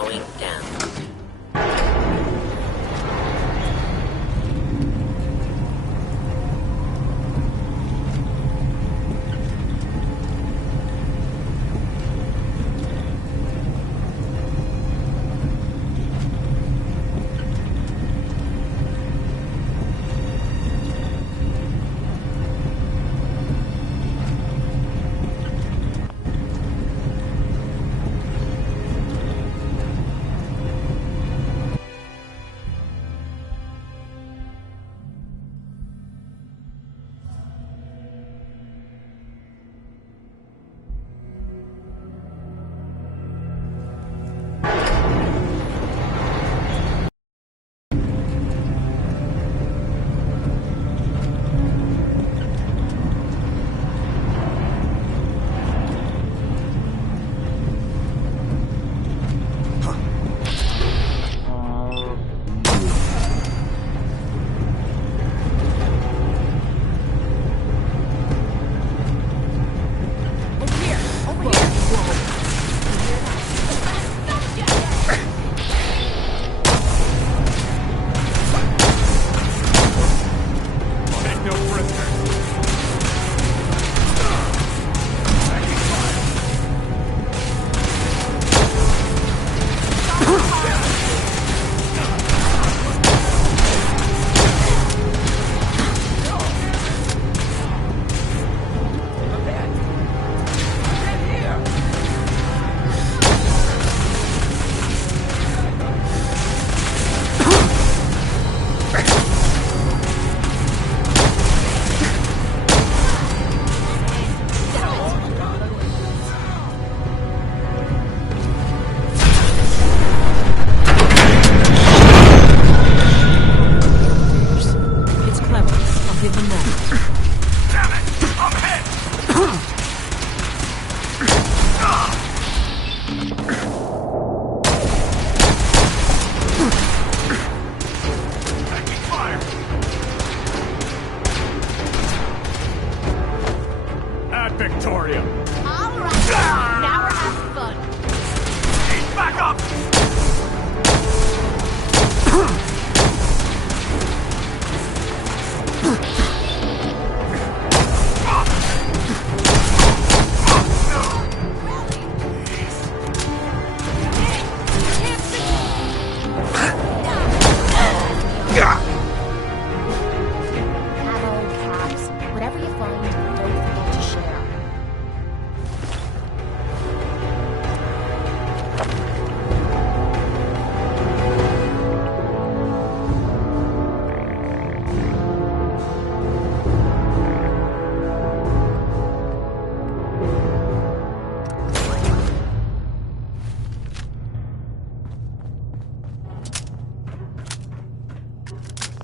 going down.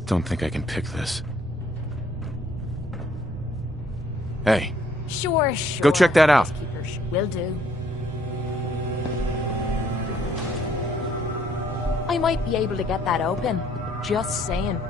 Don't think I can pick this. Hey. Sure. Go check that out. Will do. I might be able to get that open. Just saying.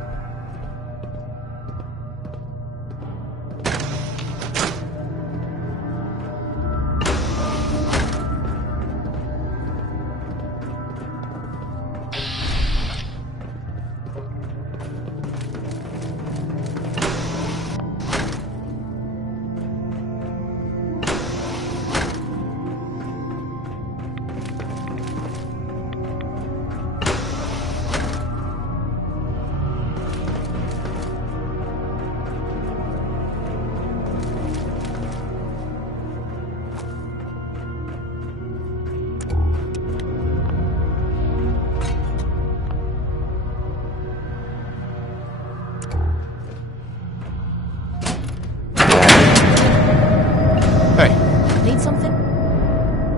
Need something?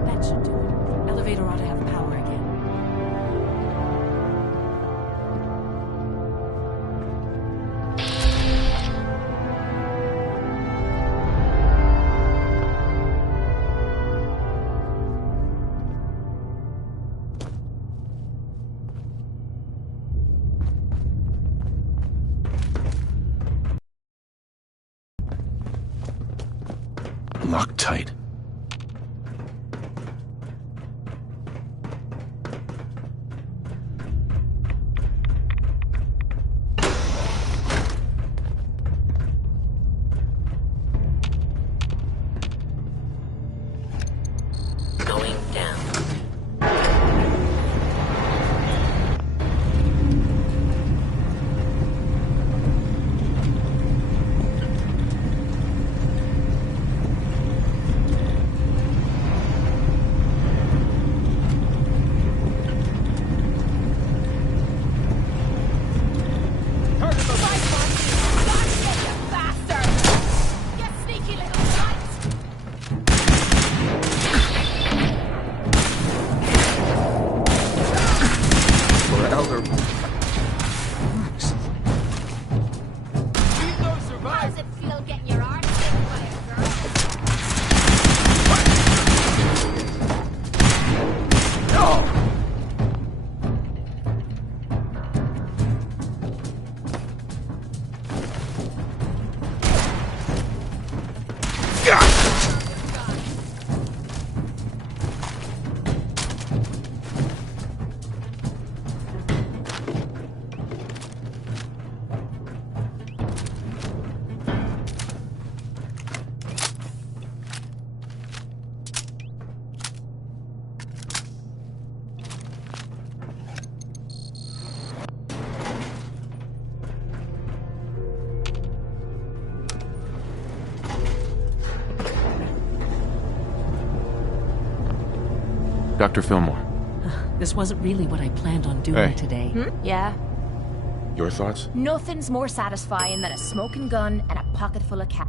That should do it. Elevator ought to have power again. Locked tight. Dr. Fillmore. This wasn't really what I planned on doing Hey. today. Yeah. Your thoughts? Nothing's more satisfying than a smoking gun and a pocket full of cash.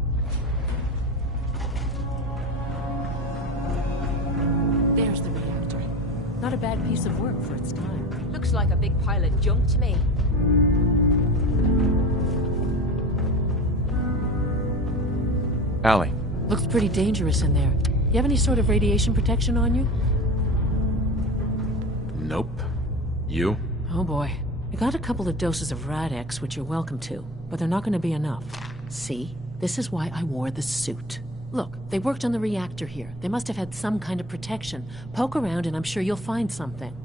There's the reactor. Not a bad piece of work for its time. Looks like a big pile of junk to me. Allie. Looks pretty dangerous in there. You have any sort of radiation protection on you? Nope. You? Oh boy. I got a couple of doses of Rad-X, which you're welcome to, but they're not going to be enough. See? This is why I wore the suit. Look, they worked on the reactor here. They must have had some kind of protection. Poke around and I'm sure you'll find something.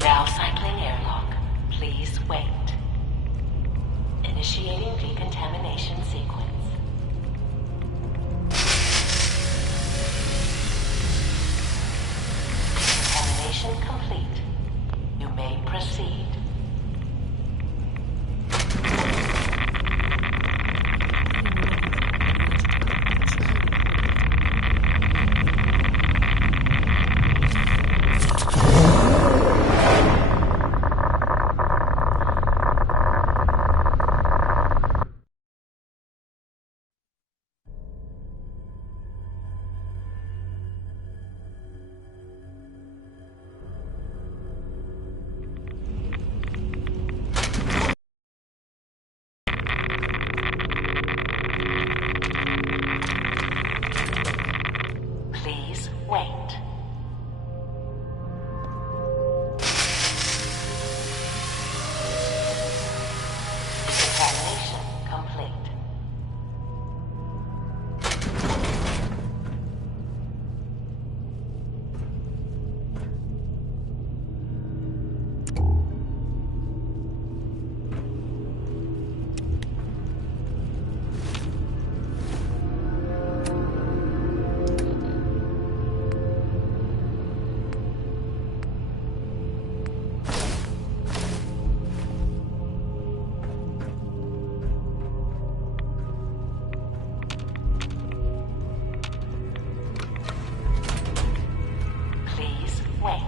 Now cycling airlock. Please wait. Initiating decontamination sequence. Decontamination complete. You may proceed. Please wait. Decontamination complete. Please wait.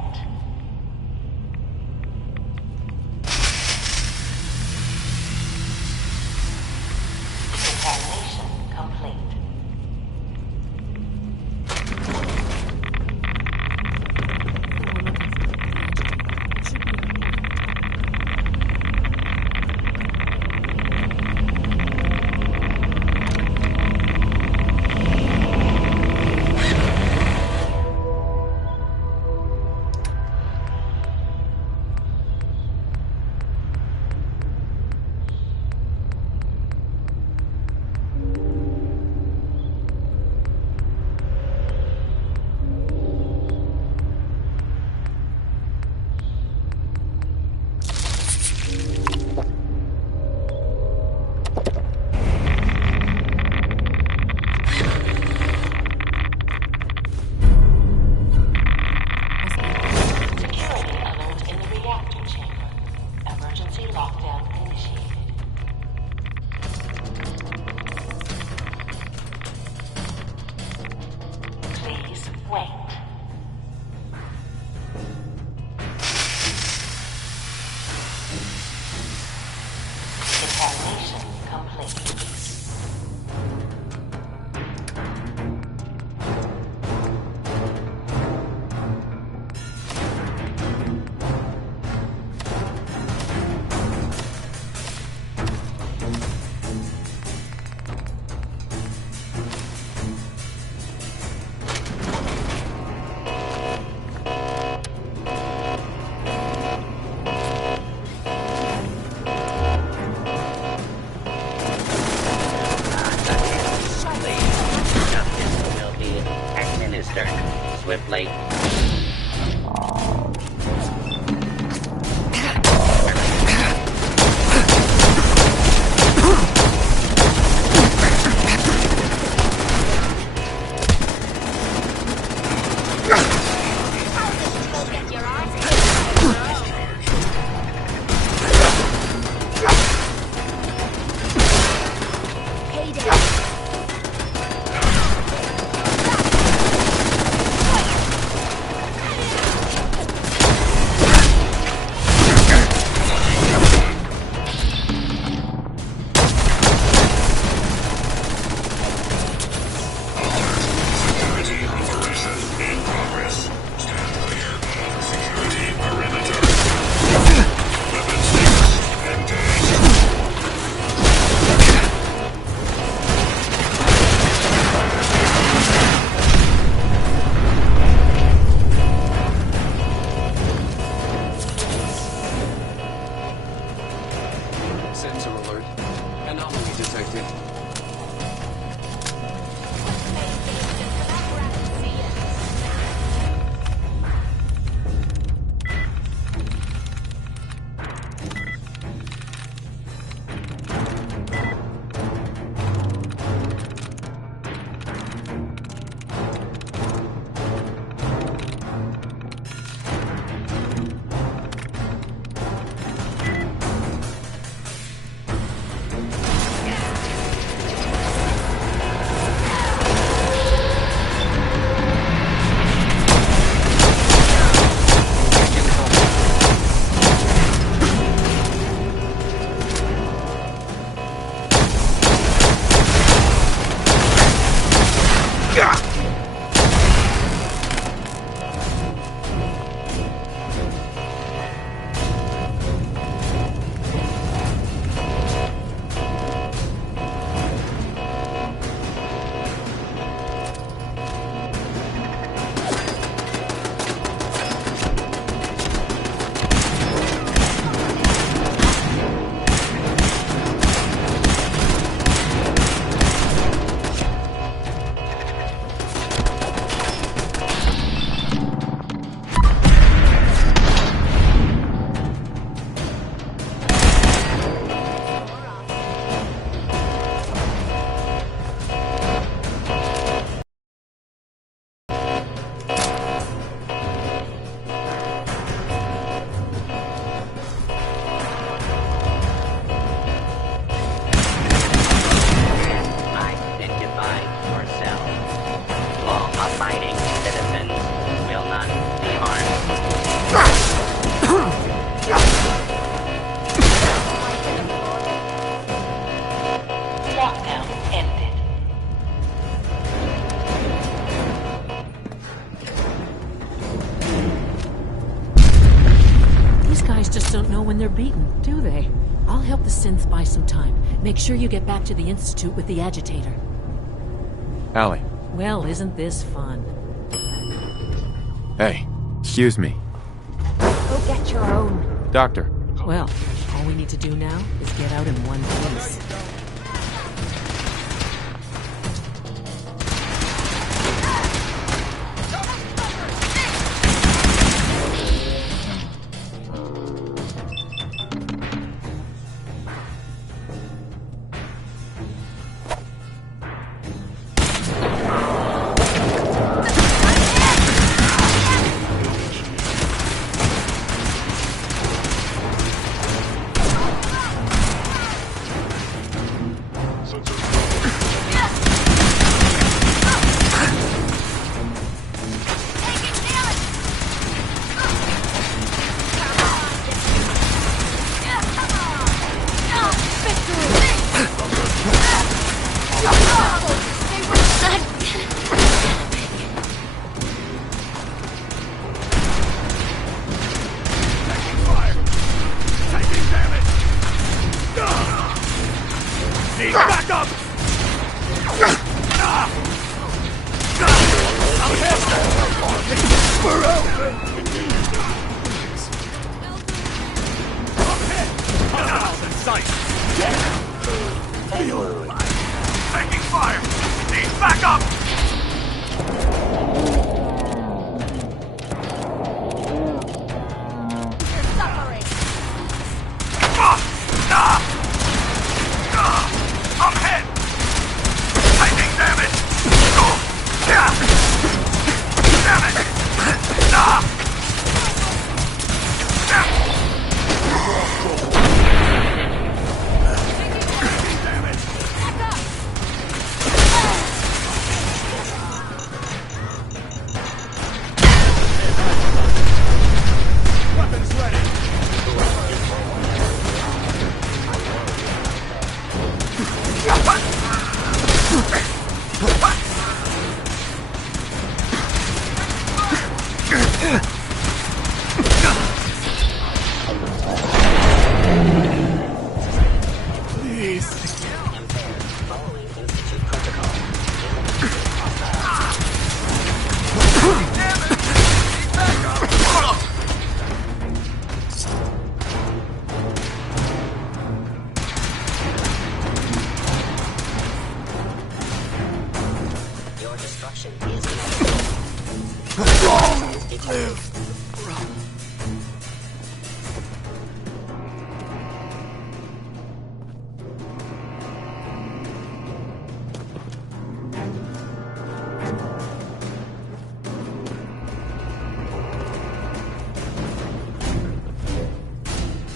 Decontamination complete. Security alert in the reactor chamber. Emergency lockdown initiated. Please wait. Decontamination complete. immediately. Sensor alert. Anomaly detected. Identify yourself. Law-abiding citizens will not be harmed. Lockdown ended. These guys just don't know when they're beaten, do they? I'll help the synths buy some time. Make sure you get back to the Institute with the agitator. Allie. Well, isn't this fun? Hey. Excuse me. Go get your own. Doctor. Well, all we need to do now is get out in one piece.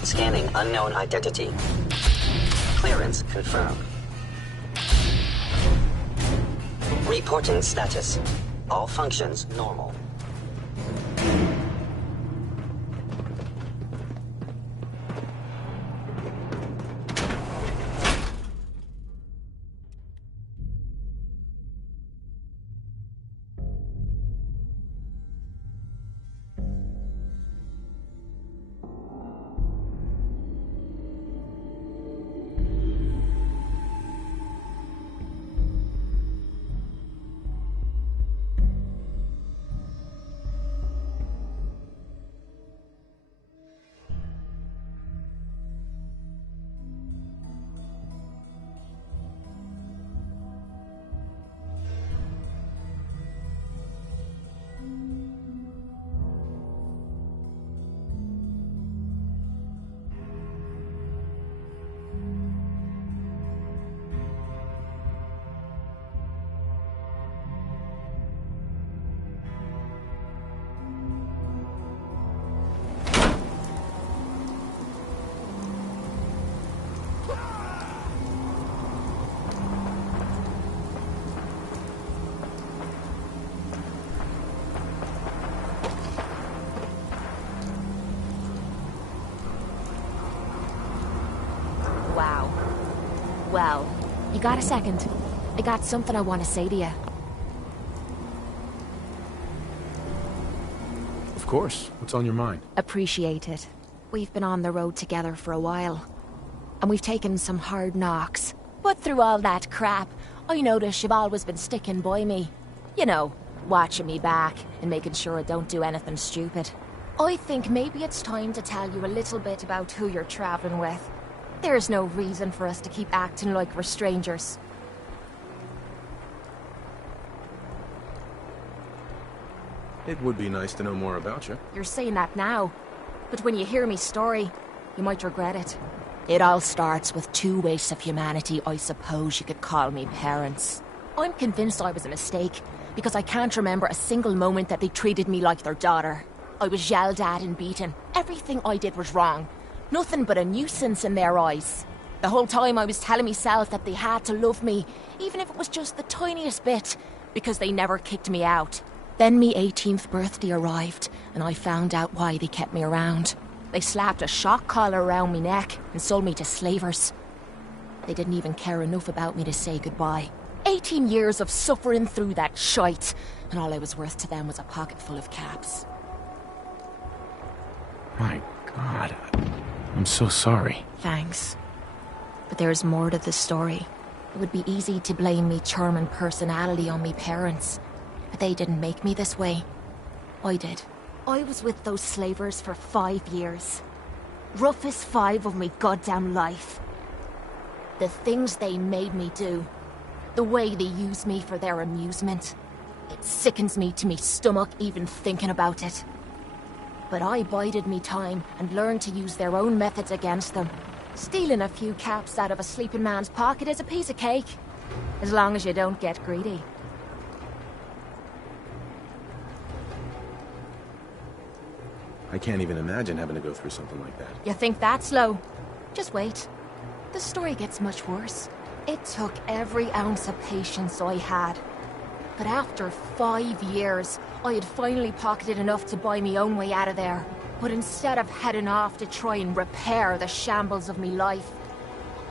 Scanning unknown identity. Clearance confirmed. Reporting status. All functions normal. Wow. Well, you got a second? I got something I want to say to you. Of course. What's on your mind? Appreciate it. We've been on the road together for a while. And we've taken some hard knocks. But through all that crap, I notice you've always been sticking by me. You know, watching me back and making sure I don't do anything stupid. I think maybe it's time to tell you a little bit about who you're traveling with. There's no reason for us to keep acting like we're strangers. It would be nice to know more about you. You're saying that now, but when you hear me story, you might regret it. It all starts with two wastes of humanity I suppose you could call me parents. I'm convinced I was a mistake, because I can't remember a single moment that they treated me like their daughter. I was yelled at and beaten. Everything I did was wrong. Nothing but a nuisance in their eyes. The whole time I was telling myself that they had to love me, even if it was just the tiniest bit, because they never kicked me out. Then me 18th birthday arrived, and I found out why they kept me around. They slapped a shock collar around me neck and sold me to slavers. They didn't even care enough about me to say goodbye. 18 years of suffering through that shite, and all I was worth to them was a pocket full of caps. My God. I'm so sorry. Thanks. But there's more to the story. It would be easy to blame me charming personality on me parents, but they didn't make me this way. I did. I was with those slavers for 5 years. Roughest 5 of me goddamn life. The things they made me do. The way they used me for their amusement. It sickens me to me stomach even thinking about it. But I bided me time and learned to use their own methods against them. Stealing a few caps out of a sleeping man's pocket is a piece of cake. As long as you don't get greedy. I can't even imagine having to go through something like that. You think that's low? Just wait. The story gets much worse. It took every ounce of patience I had. But after 5 years, I had finally pocketed enough to buy me own way out of there. But instead of heading off to try and repair the shambles of me life,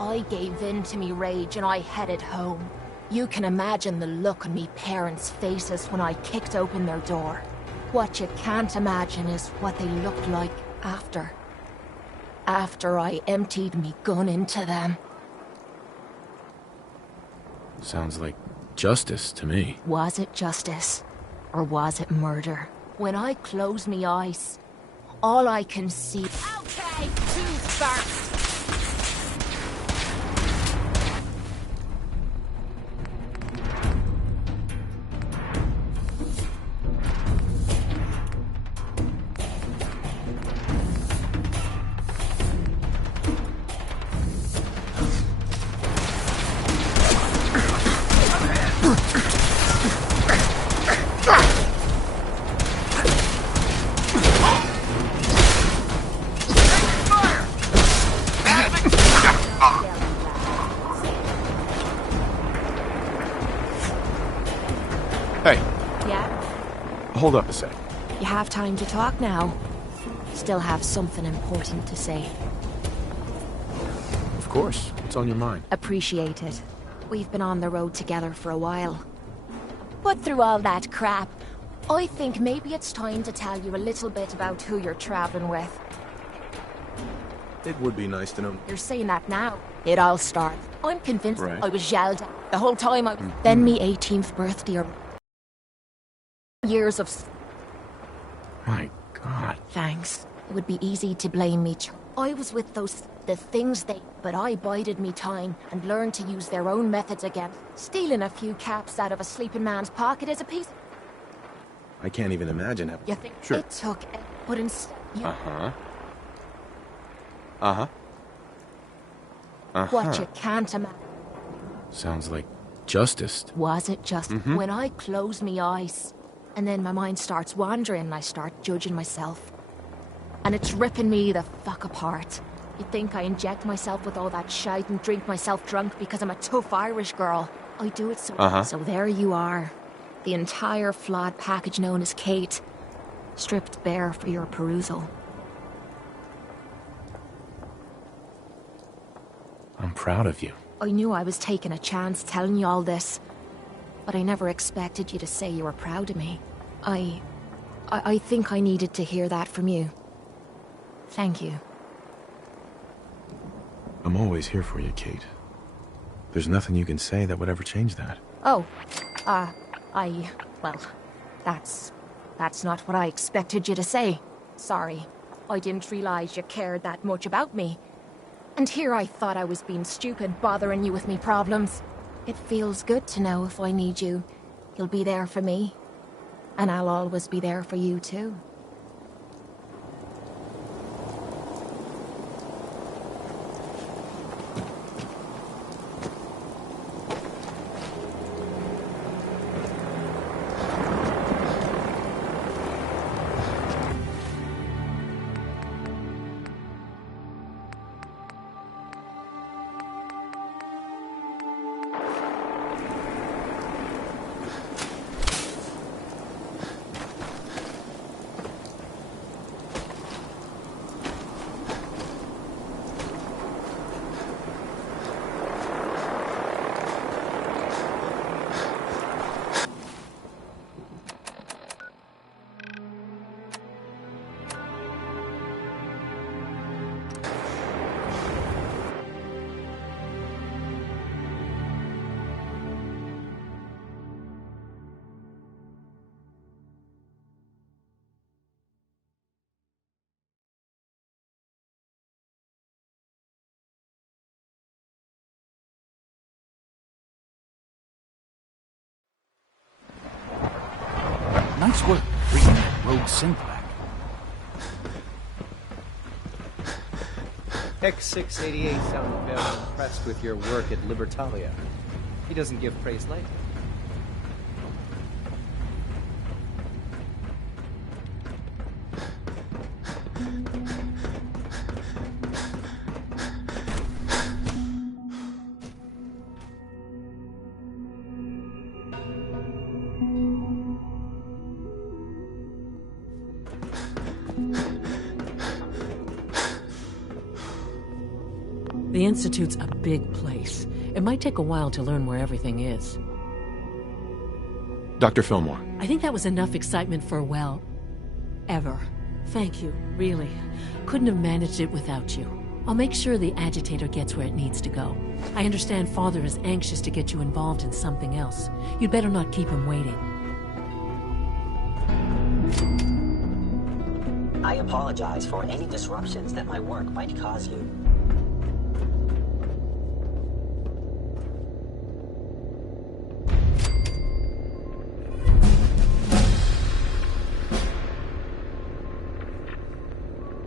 I gave in to me rage and I headed home. You can imagine the look on me parents' faces when I kicked open their door. What you can't imagine is what they looked like after. After I emptied me gun into them. Sounds like justice to me. Was it justice? Or was it murder? When I close me eyes, all I can see... Okay, who's first? Hey, Yeah? hold up a sec. You have time to talk now. Still have something important to say. Of course. What's on your mind? Appreciate it. We've been on the road together for a while. But through all that crap, I think maybe it's time to tell you a little bit about who you're traveling with. It would be nice to know. You're saying that now. It all started. I'm convinced Right. I was yelled at the whole time. Then me 18th birthday. Years of... My God. Thanks. It would be easy to blame me. I was with the things they... But I bided me time and learned to use their own methods again. Stealing a few caps out of a sleeping man's pocket is a piece... I can't even imagine how. You think Sure. it took... But instead... Uh-huh. Uh-huh. Uh-huh. What you can't imagine. Sounds like justice. Was it just when I close me eyes and then my mind starts wandering and I start judging myself? And it's ripping me the fuck apart. You think I inject myself with all that shite and drink myself drunk because I'm a tough Irish girl? I do it so... So there you are. The entire flawed package known as Kate. Stripped bare for your perusal. I'm proud of you. I knew I was taking a chance telling you all this, but I never expected you to say you were proud of me. I think I needed to hear that from you. Thank you. I'm always here for you, Kate. There's nothing you can say that would ever change that. Oh, well, that's not what I expected you to say. Sorry. I didn't realize you cared that much about me. And here I thought I was being stupid, bothering you with me problems. It feels good to know if I need you, you'll be there for me. And I'll always be there for you, too. Nice work bringing that rogue synth back. X688 sounded very impressed with your work at Libertalia. He doesn't give praise lightly. The Institute's a big place. It might take a while to learn where everything is. Dr. Fillmore. I think that was enough excitement for, well, ever. Thank you, really. Couldn't have managed it without you. I'll make sure the agitator gets where it needs to go. I understand Father is anxious to get you involved in something else. You'd better not keep him waiting. I apologize for any disruptions that my work might cause you.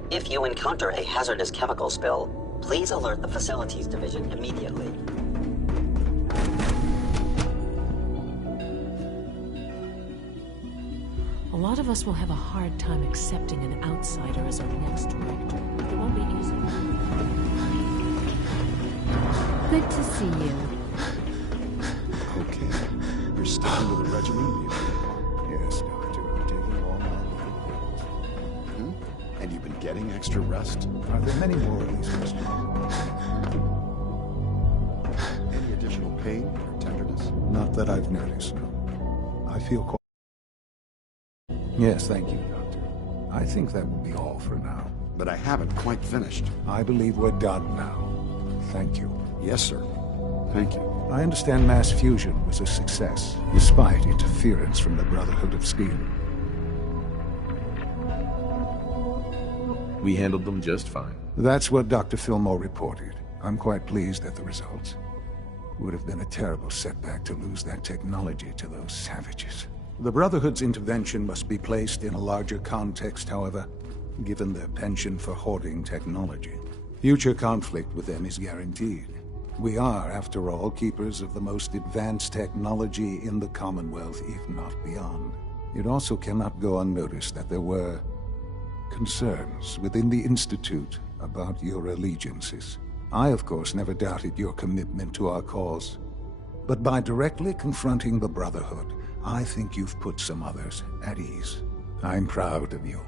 If you encounter a hazardous chemical spill, please alert the Facilities Division immediately. A lot of us will have a hard time accepting an outsider as our next director. It won't be easy. Good to see you. Okay. longer sticking to the regimen? Yes, Doctor. I'm taking all my pills. And you've been getting extra rest? Are there many more of these questions? Any additional pain or tenderness? Not that I've noticed, no. I feel quite... Yes, thank you, Doctor. I think that will be all for now. But I haven't quite finished. I believe we're done now. Thank you. Yes, sir. Thank you. I understand mass fusion was a success, despite interference from the Brotherhood of Steel. We handled them just fine. That's what Dr. Fillmore reported. I'm quite pleased at the results. Would have been a terrible setback to lose that technology to those savages. The Brotherhood's intervention must be placed in a larger context, however, given their penchant for hoarding technology. Future conflict with them is guaranteed. We are, after all, keepers of the most advanced technology in the Commonwealth, if not beyond. It also cannot go unnoticed that there were concerns within the Institute about your allegiances. I, of course, never doubted your commitment to our cause. But by directly confronting the Brotherhood, I think you've put some others at ease. I'm proud of you,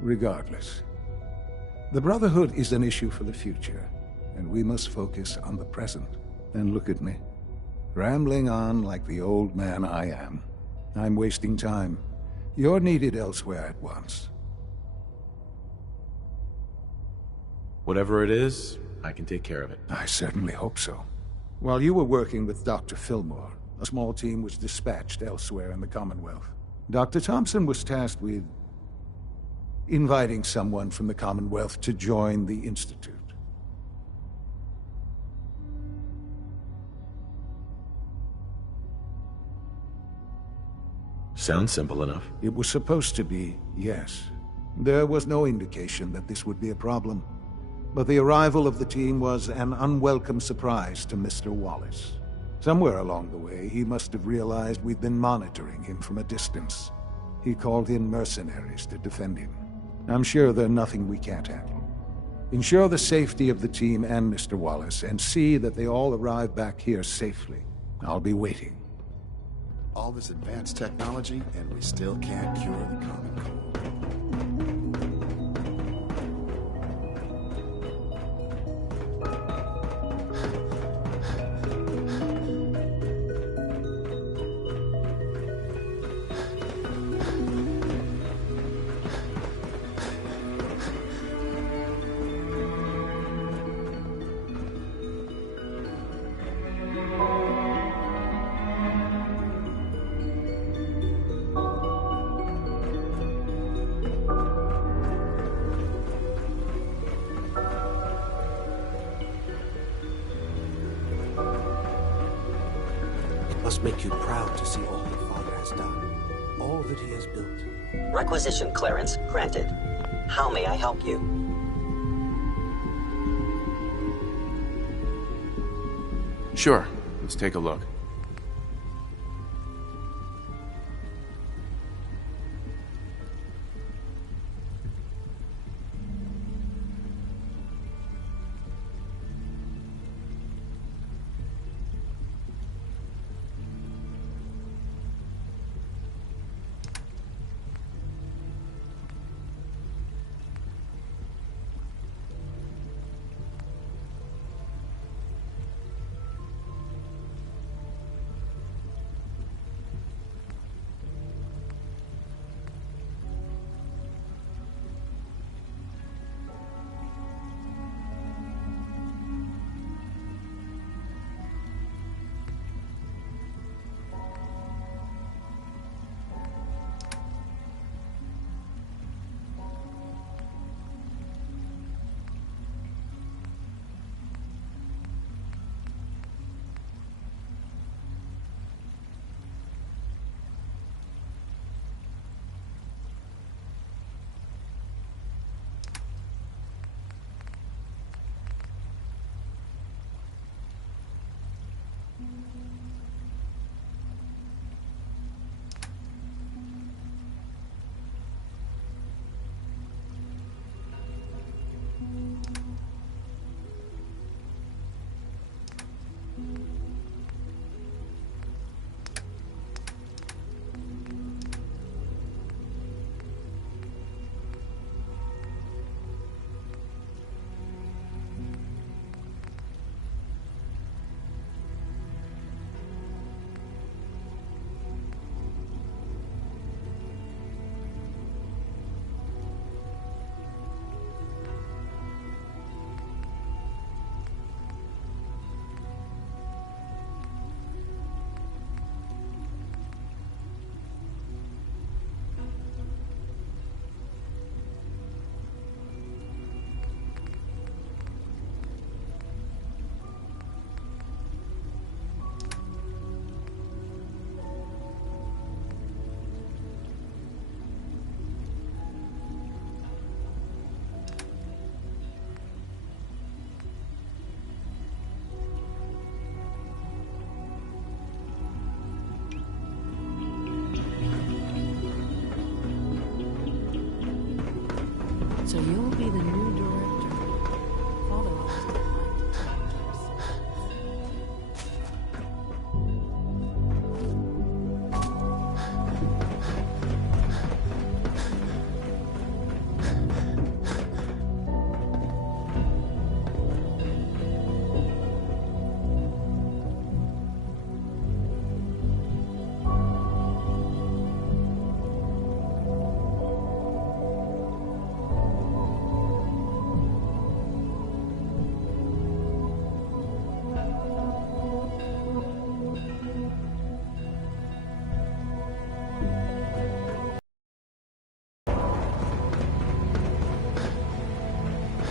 regardless. The Brotherhood is an issue for the future, and we must focus on the present. And look at me, rambling on like the old man I am. I'm wasting time. You're needed elsewhere at once. Whatever it is, I can take care of it. I certainly hope so. While you were working with Dr. Fillmore, a small team was dispatched elsewhere in the Commonwealth. Dr. Thompson was tasked with inviting someone from the Commonwealth to join the Institute. Sounds simple enough. It was supposed to be, yes. There was no indication that this would be a problem. But the arrival of the team was an unwelcome surprise to Mr. Wallace. Somewhere along the way, he must have realized we'd been monitoring him from a distance. He called in mercenaries to defend him. I'm sure there's nothing we can't handle. Ensure the safety of the team and Mr. Wallace, and see that they all arrive back here safely. I'll be waiting. All this advanced technology, and we still can't cure the common cold. Must make you proud to see all your father has done, all that he has built. Requisition clearance granted. How may I help you? Sure, let's take a look.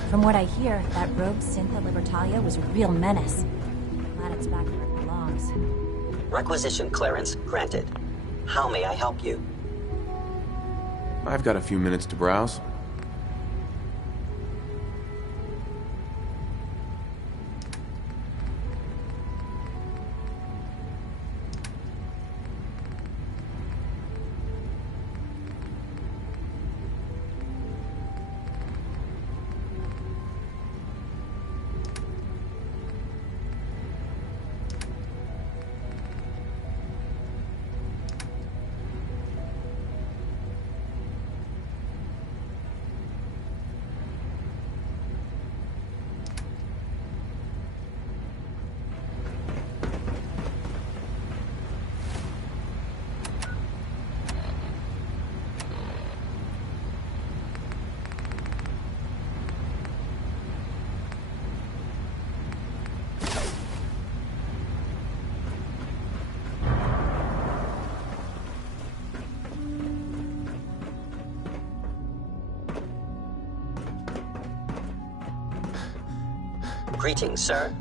From what I hear, that rogue synth at Libertalia was a real menace. Glad it's back where it belongs. Requisition clearance granted. How may I help you? I've got a few minutes to browse. Greetings, sir.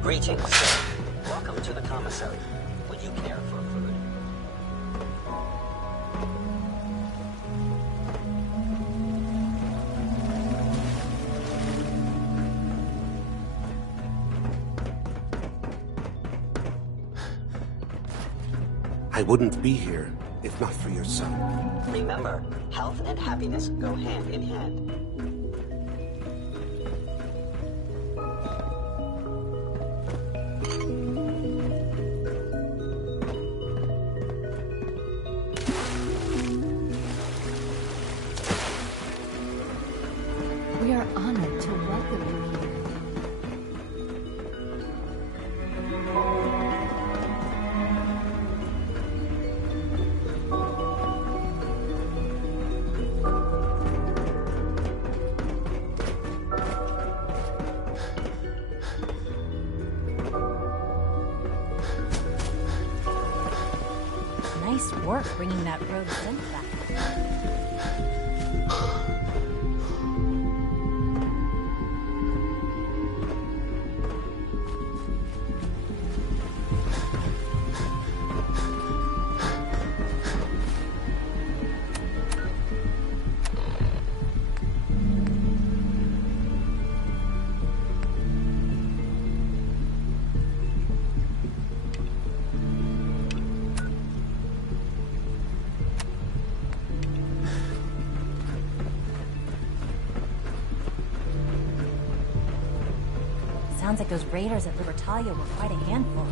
Greetings, sir. Welcome to the commissary. Would you care for food? I wouldn't be here if not for your son. Remember, health and happiness go hand in hand. We are honored to welcome you here. Nice work bringing that rogue synth back. Sounds like those raiders at Libertalia were quite a handful.